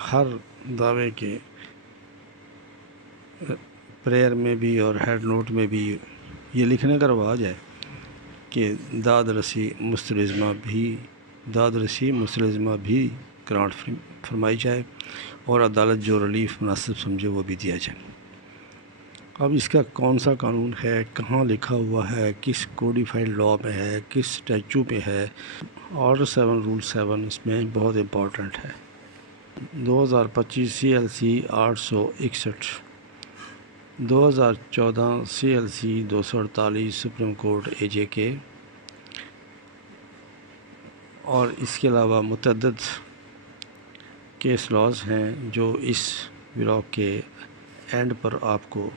ہر دعوے کے پریئر میں بھی اور ہیڈ نوٹ میں بھی یہ لکھنے کا رواج ہے کہ داد رسی مستلزمہ بھی گرانٹ فرمائی جائے اور عدالت جو ریلیف مناسب سمجھے وہ بھی دیا جائے۔ اب اس کا کون سا قانون ہے، کہاں لکھا ہوا ہے، کس کوڈیفائڈ لاء میں ہے، کس اسٹیچو پہ ہے؟ آرڈر 7 رول 7 اس میں بہت امپورٹنٹ ہے۔ 2025 CLC 861، 2014 CLC 248 supreme court AJ کے، اور اس کے علاوہ متعدد کیس لاز ہیں جو اس بلاگ کے اینڈ پر آپ کو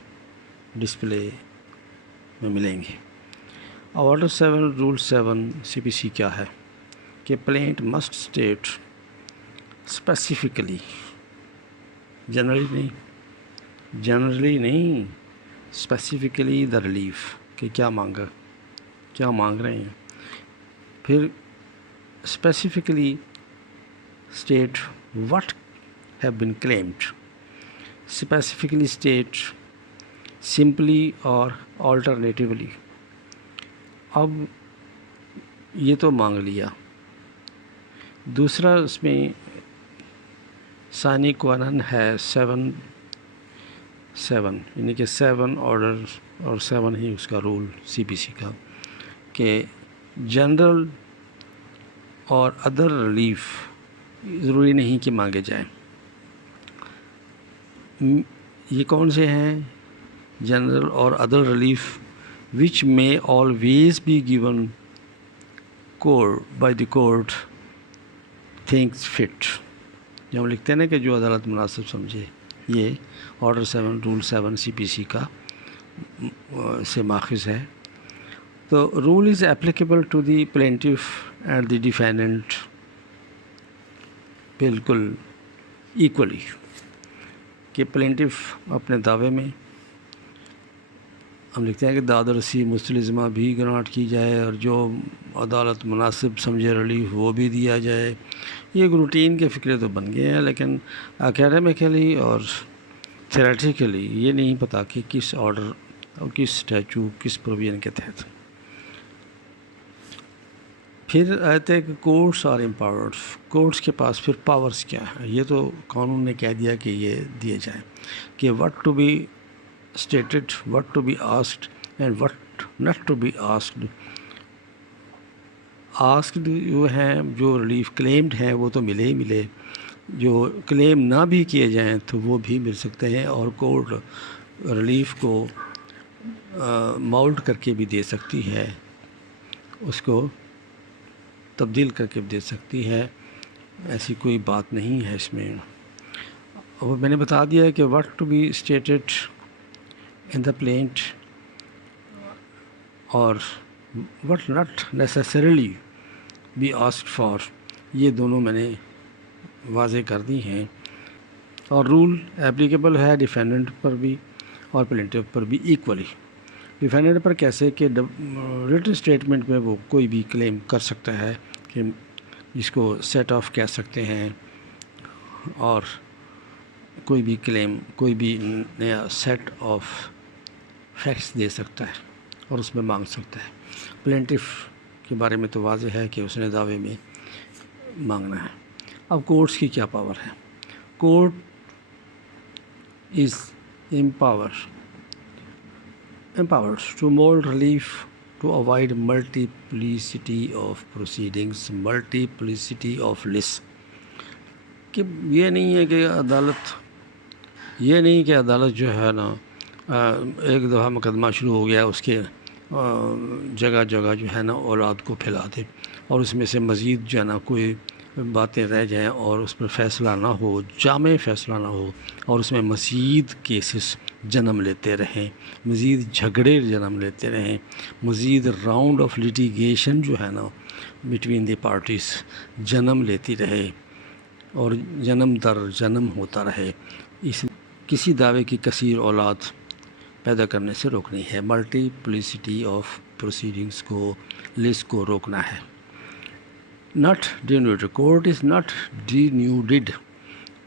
ڈسپلے میں ملیں گے۔ آرڈر 7 رول 7 CPC کیا ہے کہ plaint must state specifically, generally نہیں اسپیسیفکلی دا ریلیف، کہ کیا مانگ رہے ہیں۔ پھر specifically state what have been claimed, specifically state simply اور آلٹرنیٹیولی۔ اب یہ تو مانگ لیا، دوسرا اس میں ثانی قوانین ہے 7 یعنی کہ 7 آرڈر اور 7 ہی اس کا رول CPC کا، کہ جنرل اور ادر ریلیف ضروری نہیں کہ مانگے جائیں۔ یہ کون سے ہیں؟ جنرل اور other relief which may always be given by the court thinks fit۔ جو ہم لکھتے ہیں نا کہ جو عدالت مناسب سمجھے، یہ آرڈر 7 رول 7 CPC کا سے ماخذ ہے۔ تو rule is applicable to the plaintiff and the defendant بالکل ایکولی، کہ پلینٹف اپنے دعوے میں ہم لکھتے ہیں کہ داد رسی مستلزمہ بھی گرانٹ کی جائے اور جو عدالت مناسب سمجھے ریلیف وہ بھی دیا جائے۔ یہ ایک روٹین کے فکرے تو بن گئے ہیں، لیکن اکیڈیمکلی اور تھیوریٹیکلی یہ نہیں پتہ کہ کس آرڈر اور کس اسٹیچو کس پروویژن کے تحت۔ پھر آتے ہیں کہ کورٹس آر امپاورڈ، کورٹس کے پاس پھر پاورز کیا ہے۔ یہ تو قانون نے کہہ دیا کہ یہ دیے جائیں، کہ what to be stated, what to be asked and what not to be asked۔ asked جو ہیں، جو ریلیف کلیمڈ ہیں وہ تو ملے ہی ملے، جو کلیم نہ بھی کیے جائیں تو وہ بھی مل سکتے ہیں، اور کورٹ ریلیف کو ماؤلٹ کر کے بھی دے سکتی ہے، اس کو تبدیل کر کے بھی دے سکتی ہے، ایسی کوئی بات نہیں ہے اس میں۔ اور میں نے بتا دیا ہے کہ what to be stated in the plaint اور what not necessarily be asked for، یہ دونوں میں نے واضح کر دی ہیں۔ اور رول اپلیکیبل ہے ڈیفینڈنٹ پر بھی اور پلینٹف پر بھی ایکولی۔ ڈیفینڈنٹ پر کیسے کہ ریٹن اسٹیٹمنٹ میں وہ کوئی بھی کلیم کر سکتا ہے، کہ جس کو سیٹ آف کہہ سکتے ہیں، اور کوئی بھی کلیم، کوئی بھی نیا سیٹ آف فیکٹس دے سکتا ہے اور اس میں مانگ سکتا ہے۔ پلینٹف کے بارے میں تو واضح ہے کہ اس نے دعوے میں مانگنا ہے۔ اب کورٹس کی کیا پاور ہے؟ Court is empowered to mold relief to avoid multiplicity of proceedings, multiplicity of lists۔ کہ یہ نہیں ہے کہ عدالت جو ہے نا ایک دفعہ مقدمہ شروع ہو گیا، اس کے جگہ جگہ جو ہے نا اولاد کو پھیلا دے، اور اس میں سے مزید جو ہے نا کوئی باتیں رہ جائیں اور اس پر فیصلہ نہ ہو، جامع فیصلہ نہ ہو، اور اس میں مزید کیسز جنم لیتے رہیں، مزید جھگڑے جنم لیتے رہیں، مزید راؤنڈ آف لیٹیگیشن جو ہے نا بٹوین دی پارٹیز جنم لیتی رہے، اور جنم در جنم ہوتا رہے۔ اس کسی دعوے کی کثیر اولاد پیدا کرنے سے روکنی ہے، ملٹیپلیسٹی آف پروسیڈنگز کو، لسٹ کو روکنا ہے۔ not denuded، court is not denuded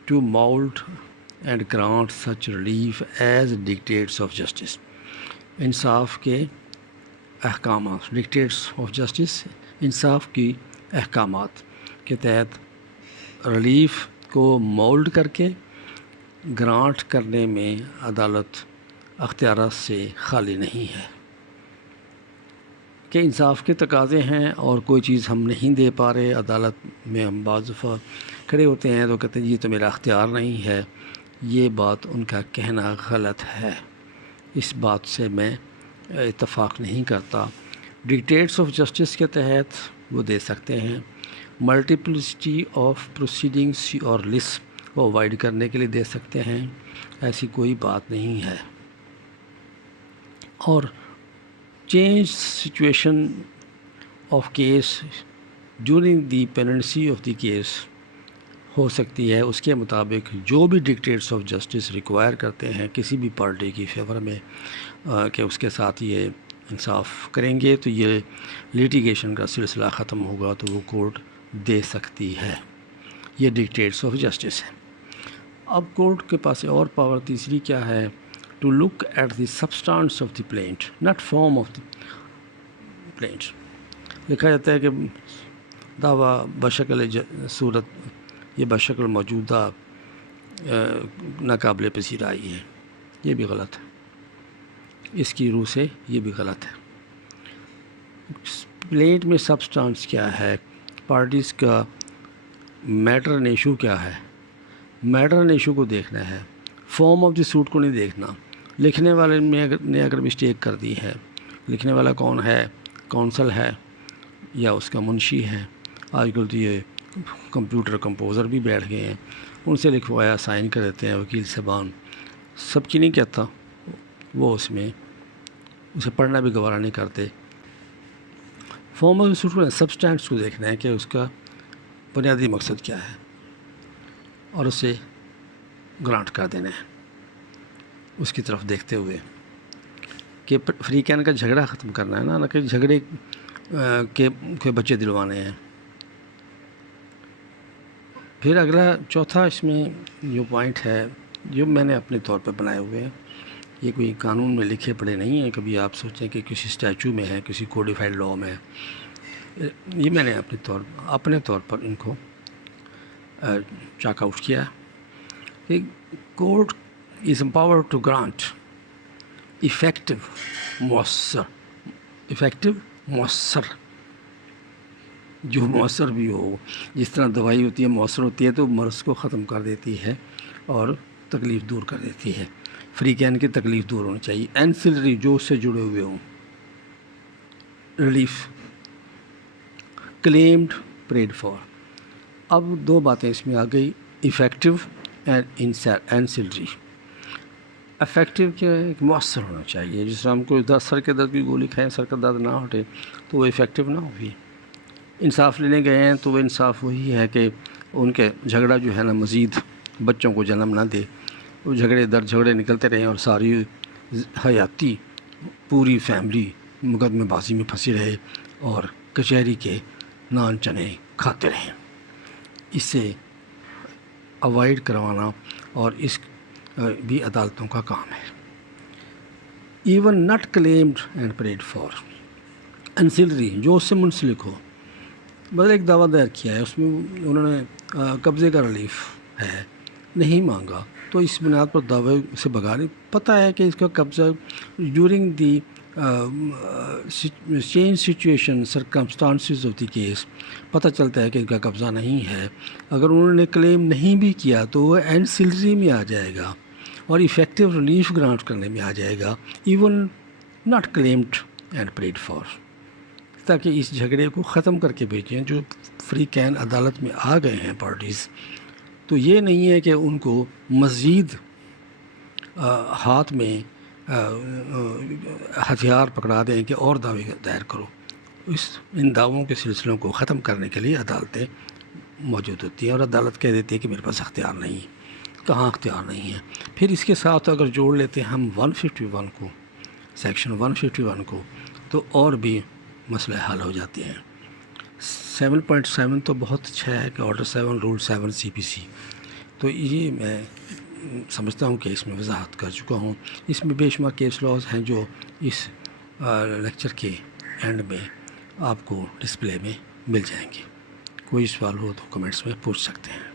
to mold and grant such relief as dictates of justice. انصاف کے احکامات، ڈکٹیٹس آف جسٹس، انصاف کی احکامات کے تحت ریلیف کو مولڈ کر کے گرانٹ کرنے میں عدالت اختیارات سے خالی نہیں ہے، کہ انصاف کے تقاضے ہیں اور کوئی چیز ہم نہیں دے پا رہے، عدالت میں ہم بعض دفعہ کھڑے ہوتے ہیں تو کہتے ہیں یہ تو میرا اختیار نہیں ہے. یہ بات ان کا کہنا غلط ہے، اس بات سے میں اتفاق نہیں کرتا. ڈکٹیٹس آف جسٹس کے تحت وہ دے سکتے ہیں، ملٹیپلسٹی آف پروسیڈنگس اور لسٹ کو اوائڈ کرنے کے لیے دے سکتے ہیں، ایسی کوئی بات نہیں ہے. اور change situation of case during the pendency of the case ہو سکتی ہے، اس کے مطابق جو بھی ڈکٹیٹس آف جسٹس ریکوائر کرتے ہیں کسی بھی پارٹی کی فیور میں کہ اس کے ساتھ یہ انصاف کریں گے تو یہ لیٹیگیشن کا سلسلہ ختم ہوگا تو وہ کورٹ دے سکتی ہے. یہ ڈکٹیٹس آف جسٹس ہے. اب کورٹ کے پاس اور پاور تیسری کیا ہے؟ To look at the substance of the plaint not form of the plaint. لکھا جاتا ہے کہ دعویٰ بشکل صورت یہ بشکل موجودہ ناقابل پذیرائی ہے. یہ بھی غلط ہے، اس کی روح سے یہ بھی غلط ہے. پلینٹ میں سبسٹانس کیا ہے؟ پارٹیز کا میٹر اینڈ ایشو کیا ہے؟ میٹر اینڈ ایشو کو دیکھنا ہے، فارم آف دی سوٹ کو نہیں دیکھنا. لکھنے والے نے اگر مسٹیک کر دی ہے، لکھنے والا کون ہے؟ کونسل ہے یا اس کا منشی ہے؟ آج کل تو یہ کمپیوٹر کمپوزر بھی بیٹھ گئے ہیں، ان سے لکھوایا سائن کر دیتے ہیں وکیل صاحبان. سب کی نہیں کہتا، وہ اس میں اسے پڑھنا بھی گوارا نہیں کرتے. فارم آف دی سوٹ کو سبسٹانس کو دیکھنا ہے کہ اس کا بنیادی مقصد کیا ہے اور اسے گرانٹ کر دینا ہے، اس کی طرف دیکھتے ہوئے کہ فری کین کا جھگڑا ختم کرنا ہے نہ کہ جھگڑے کے بچے دلوانے ہیں. پھر اگلا چوتھا اس میں جو پوائنٹ ہے جو میں نے اپنے طور پہ بنائے ہوئے ہیں، یہ کوئی قانون میں لکھے پڑے نہیں ہیں. کبھی آپ سوچیں کہ کسی اسٹیچو میں ہے، کسی کوڈیفائڈ لاء میں ہے، یہ میں نے اپنے طور پر ان کو چاک آؤٹ کیا کہ court is empower to grant effective مؤثر جو مؤثر بھی ہو. جس طرح دوائی ہوتی ہے مؤثر ہوتی ہے تو مرض کو ختم کر دیتی ہے اور تکلیف دور کر دیتی ہے. فری کین کی تکلیف دور ہونی چاہیے. اینسلری جو اس سے جڑے ہوئے ہوں، ریلیف کلیمڈ پریڈ فار. اب دو باتیں اس میں آ گئی، ایفیکٹو اینڈ اینسلری. افیکٹو کیا ہے؟ ایک مؤثر ہونا چاہیے. جس طرح ہم کو سر کے درد کی گولی کھائیں، سر کا درد نہ ہٹے تو وہ افیکٹو نہ ہوگی. انصاف لینے گئے ہیں تو وہ انصاف وہی ہے کہ ان کے جھگڑا جو ہے نا مزید بچوں کو جنم نہ دے. وہ جھگڑے نکلتے رہیں اور ساری حیاتی پوری فیملی مقدمے بازی میں پھنسی رہے اور کچہری کے نان چنے کھاتے رہیں. اس سے اوائڈ کروانا اور اس بھی عدالتوں کا کام ہے. Even not claimed and prayed for. Ancillary جو اس سے منسلک ہو، بدل ایک دعویٰ دائر کیا ہے، اس میں انہوں نے قبضے کا ریلیف ہے نہیں مانگا تو اس بنیاد پر دعوے سے بگانے. پتہ ہے کہ اس کا قبضہ during the change situation circumstances of the case پتہ چلتا ہے کہ اس کا قبضہ نہیں ہے. اگر انہوں نے کلیم نہیں بھی کیا تو وہ اینسلری میں آ جائے گا اور ایفیکٹو ریلیف گرانٹ کرنے میں آ جائے گا. Even not claimed and prayed for, تاکہ اس جھگڑے کو ختم کر کے بھیجیں. جو فری کین عدالت میں آ گئے ہیں پارٹیز، تو یہ نہیں ہے کہ ان کو مزید ہاتھ میں ہتھیار پکڑا دیں کہ اور دعوے دائر کرو. ان دعووں کے سلسلوں کو ختم کرنے کے لیے عدالتیں موجود ہوتی ہیں اور عدالت کہہ دیتی ہے کہ میرے پاس اختیار نہیں. کہاں اختیار نہیں ہے؟ پھر اس کے ساتھ اگر جوڑ لیتے ہیں ہم 151 کو، سیکشن 151 کو، تو اور بھی مسئلے حل ہو جاتے ہیں. 7.7 تو بہت اچھا ہے کہ آرڈر 7 رول 7 CPC. تو یہ میں سمجھتا ہوں کہ اس میں وضاحت کر چکا ہوں. اس میں بے شمار کیس لاز ہیں جو اس لیکچر کے اینڈ میں آپ کو ڈسپلے میں مل جائیں گے. کوئی سوال ہو تو کمنٹس میں پوچھ سکتے ہیں.